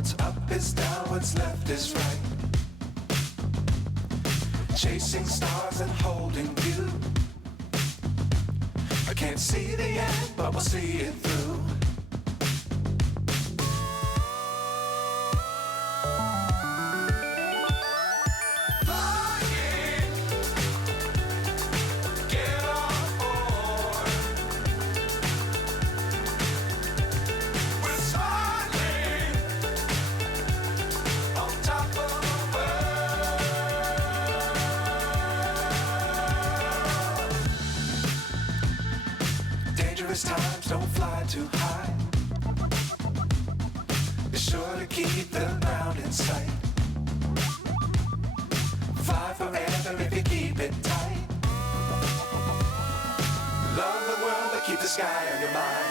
What's up is down, what's left is right. Chasing stars and holding you. I can't see the end, but we'll see it through. Times don't fly too high. Be sure to keep the ground in sight. Fly forever if you keep it tight. Love the world but keep the sky on your mind.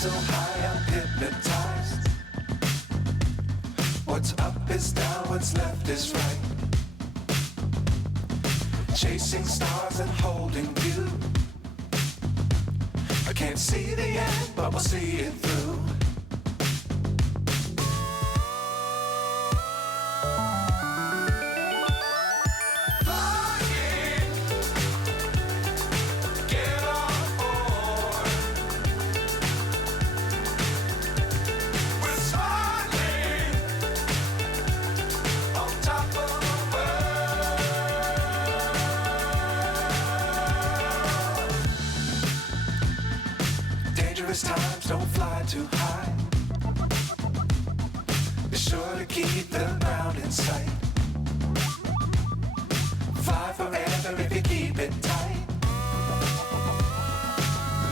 So high I'm hypnotized. What's up is down, what's left is right. Chasing stars and holding you. I can't see the end, but we'll see it through. Times don't fly too high. Be sure to keep the ground in sight. Fly forever if you keep it tight.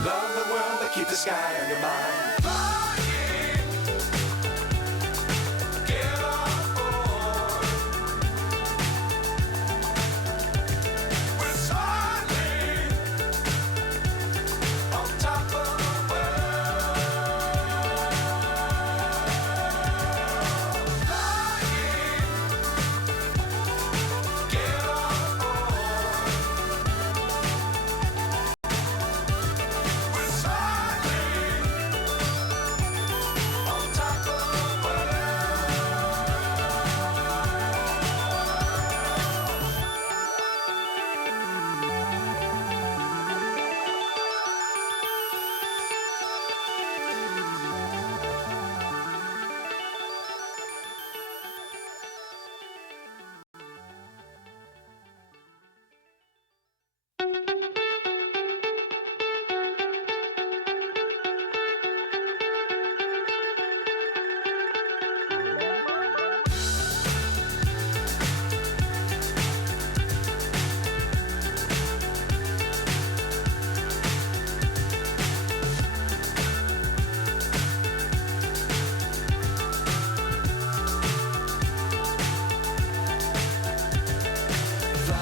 Love the world but keep the sky on your mind.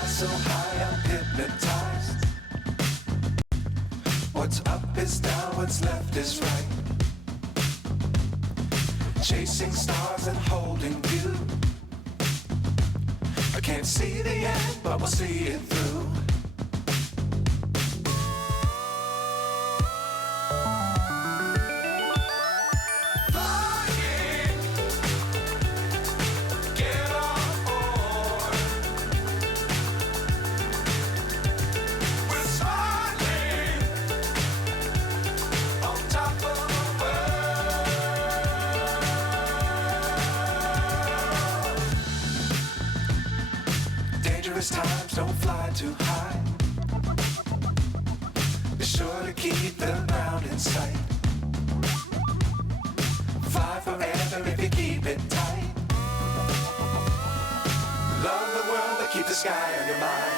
So high I'm hypnotized. What's up is down, what's left is right. Chasing stars and holding you. I can't see the end, but we'll see it through. don't fly too high. Be sure to keep the ground in sight. Fly forever if you keep it tight. Love the world, but keep the sky on your mind.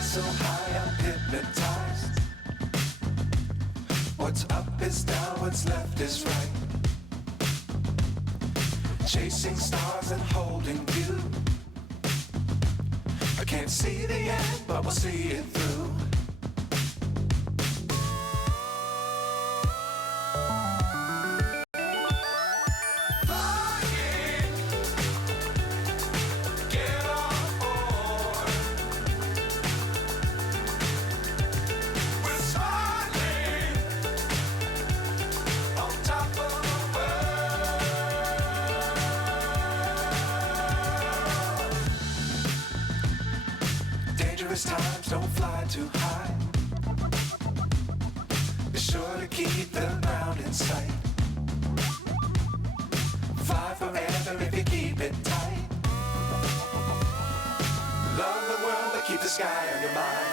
So high I'm hypnotized. What's up is down, what's left is right. Chasing stars and holding you. I can't see the end, but we'll see it through. Dangerous times, don't fly too high. Be sure to keep the ground in sight. Fly forever if you keep it tight. Love the world, but keep the sky on your mind.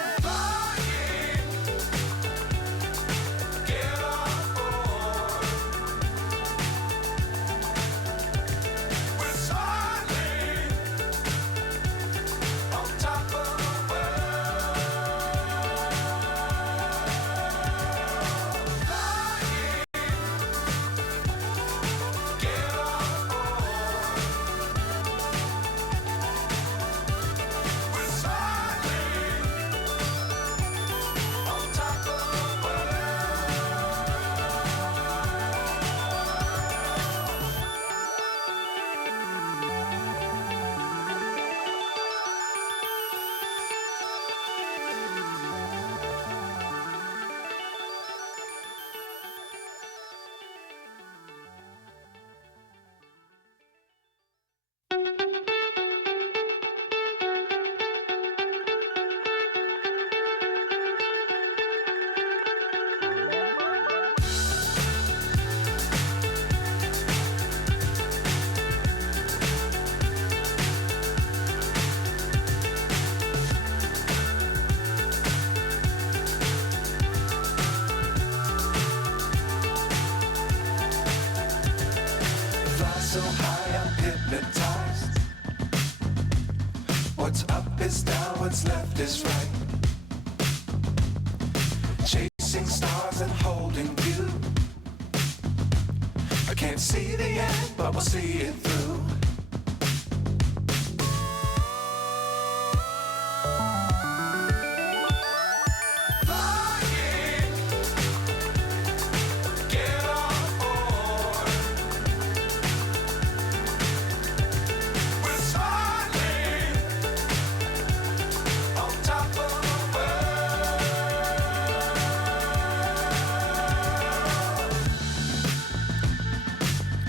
So high I'm hypnotized. What's up is down, what's left is right. Chasing stars and holding you. I can't see the end, but we'll see it through.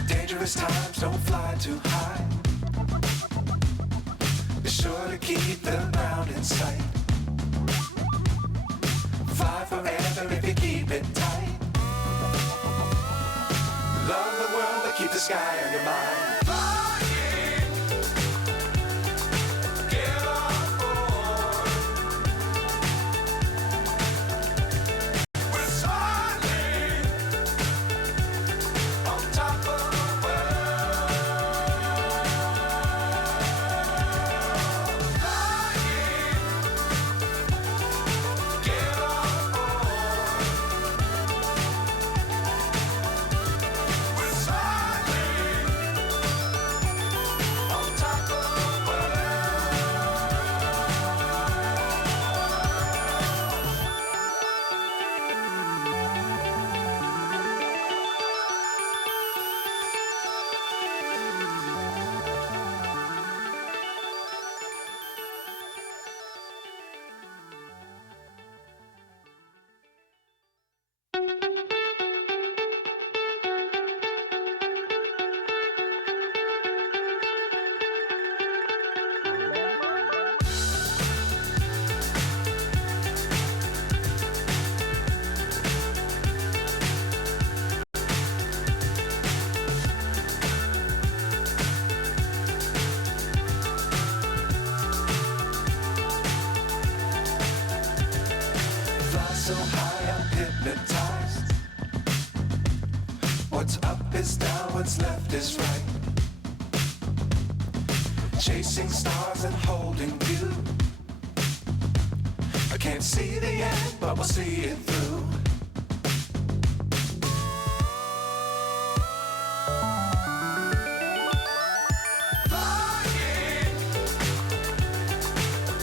Dangerous times, don't fly too high. Be sure to keep the ground in sight. Fly forever if you keep it tight. Love keep the sky on your mind. Flying, get on board. We're soaring on top of the world. Flying, get on board. We're soaring on top of the fly so high, I'm hypnotized. What's up is down, what's left is right. Chasing stars and holding you. I can't see the end, but we'll see it through. Flying,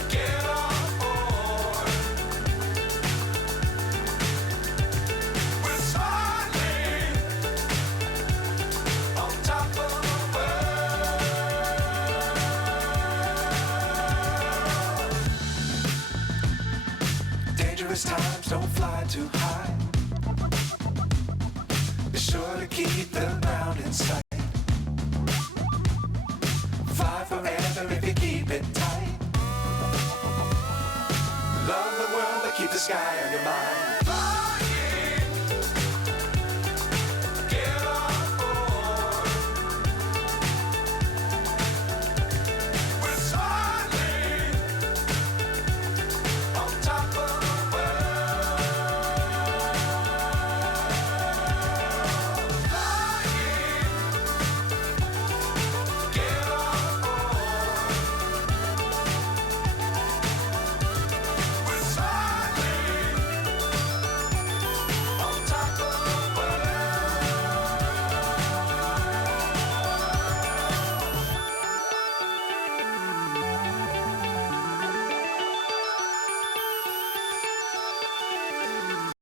get on board. We're soaring on top of the world. Dangerous times, don't fly too high. Be sure to keep the ground in sight. Fly forever if you keep it tight. Love the world, but keep the sky on your mind.